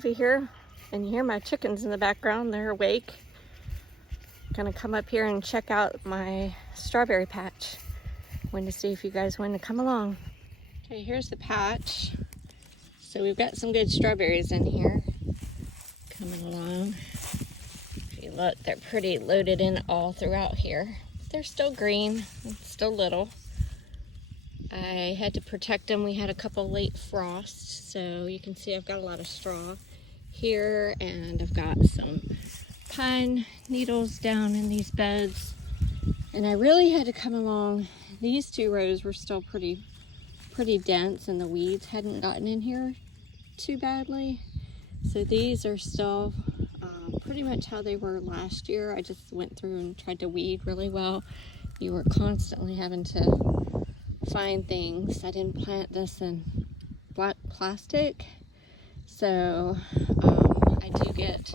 coffee here, and you hear my chickens in the background. They're awake. Gonna come up here and check out my strawberry patch. Wanted to see if you guys want to come along. Okay, here's the patch. So we've got some good strawberries in here. Coming along. If you look, they're pretty loaded in all throughout here. They're still green, still little. I had to protect them. We had a couple late frosts, so you can see I've got a lot of straw here, and I've got some pine needles down in these beds. And I really had to come along. These two rows were still pretty dense, and the weeds hadn't gotten in here too badly. So these are still pretty much how they were last year. I just went through and tried to weed really well. You were constantly having to find things. I didn't plant this in black plastic, so I do get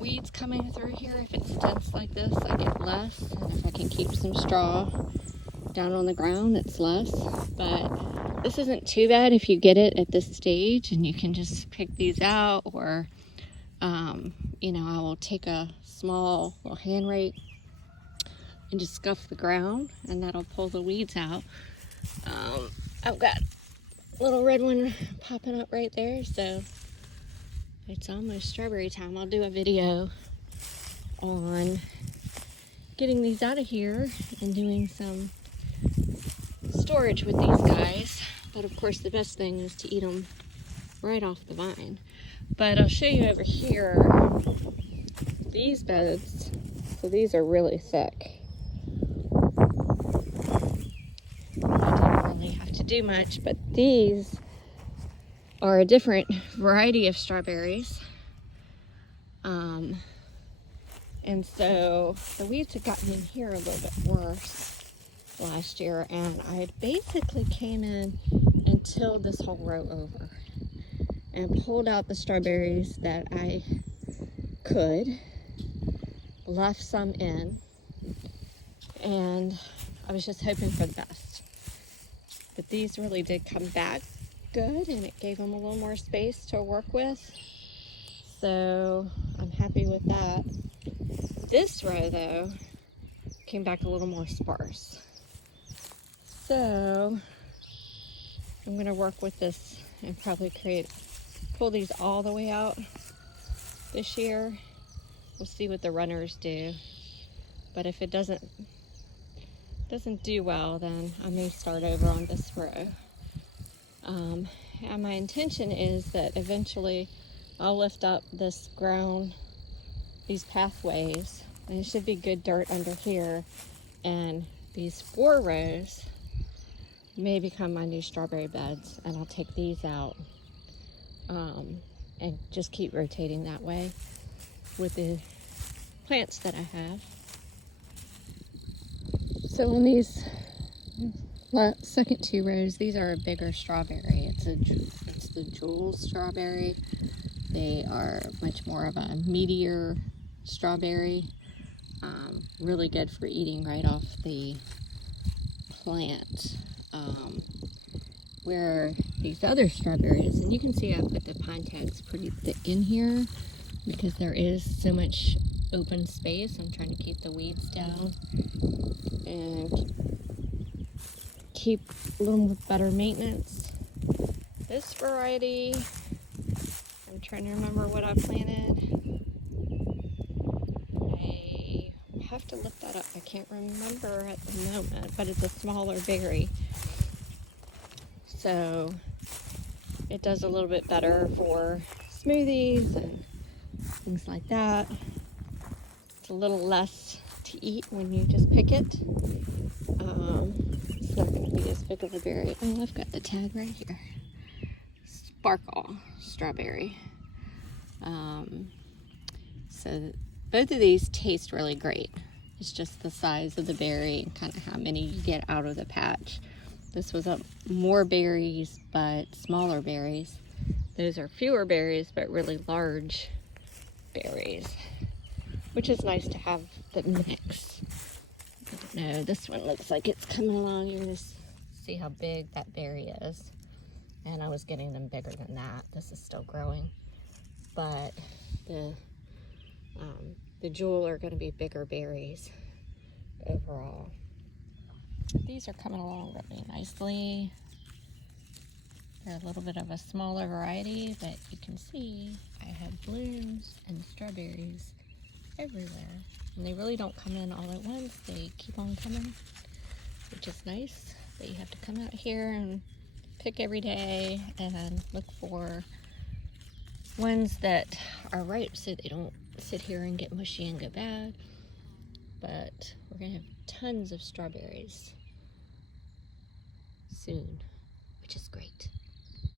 weeds coming through here. If it's dense like this, I get less, and if I can keep some straw down on the ground, it's less. But this isn't too bad if you get it at this stage, and you can just pick these out, or you know, I will take a small little hand rake and just scuff the ground, and that'll pull the weeds out. I've got a little red one popping up right there, so it's almost strawberry time. I'll do a video on getting these out of here and doing some storage with these guys. But of course, the best thing is to eat them right off the vine. But I'll show you over here these beds. So these are really thick. To do much, but these are a different variety of strawberries, and so the weeds had gotten in here a little bit worse last year, and I basically came in and tilled this whole row over and pulled out the strawberries that I could, left some in, and I was just hoping for the best. But these really did come back good, and it gave them a little more space to work with. So I'm happy with that. This row, though, came back a little more sparse. So I'm going to work with this and probably pull these all the way out this year. We'll see what the runners do. But if it doesn't do well, then I may start over on this row. And my intention is that eventually I'll lift up this ground, these pathways, and it should be good dirt under here, and these 4 rows may become my new strawberry beds, and I'll take these out and just keep rotating that way with the plants that I have. So on these second 2 rows, these are a bigger strawberry. It's the jewel strawberry. They are much more of a meatier strawberry. Really good for eating right off the plant. Where these other strawberries, and you can see I put the pine tags pretty thick in here because there is so much open space. I'm trying to keep the weeds down and keep a little better maintenance. This variety, I'm trying to remember what I planted. I have to look that up. I can't remember at the moment, but it's a smaller berry. So it does a little bit better for smoothies and things like that. It's a little less to eat when you just pick it. It's not going to be as big of a berry. Oh, I've got the tag right here. Sparkle strawberry. So both of these taste really great. It's just the size of the berry and kind of how many you get out of the patch. This was more berries, but smaller berries. Those are fewer berries, but really large berries, which is nice to have the mix. I don't know, this one looks like it's coming along. You're going to see how big that berry is. And I was getting them bigger than that. This is still growing. but the jewel are going to be bigger berries overall. These are coming along really nicely. They're a little bit of a smaller variety, but you can see I have blooms and strawberries everywhere. And they really don't come in all at once. They keep on coming, which is nice. But you have to come out here and pick every day and look for ones that are ripe so they don't sit here and get mushy and go bad. But we're gonna have tons of strawberries soon, which is great.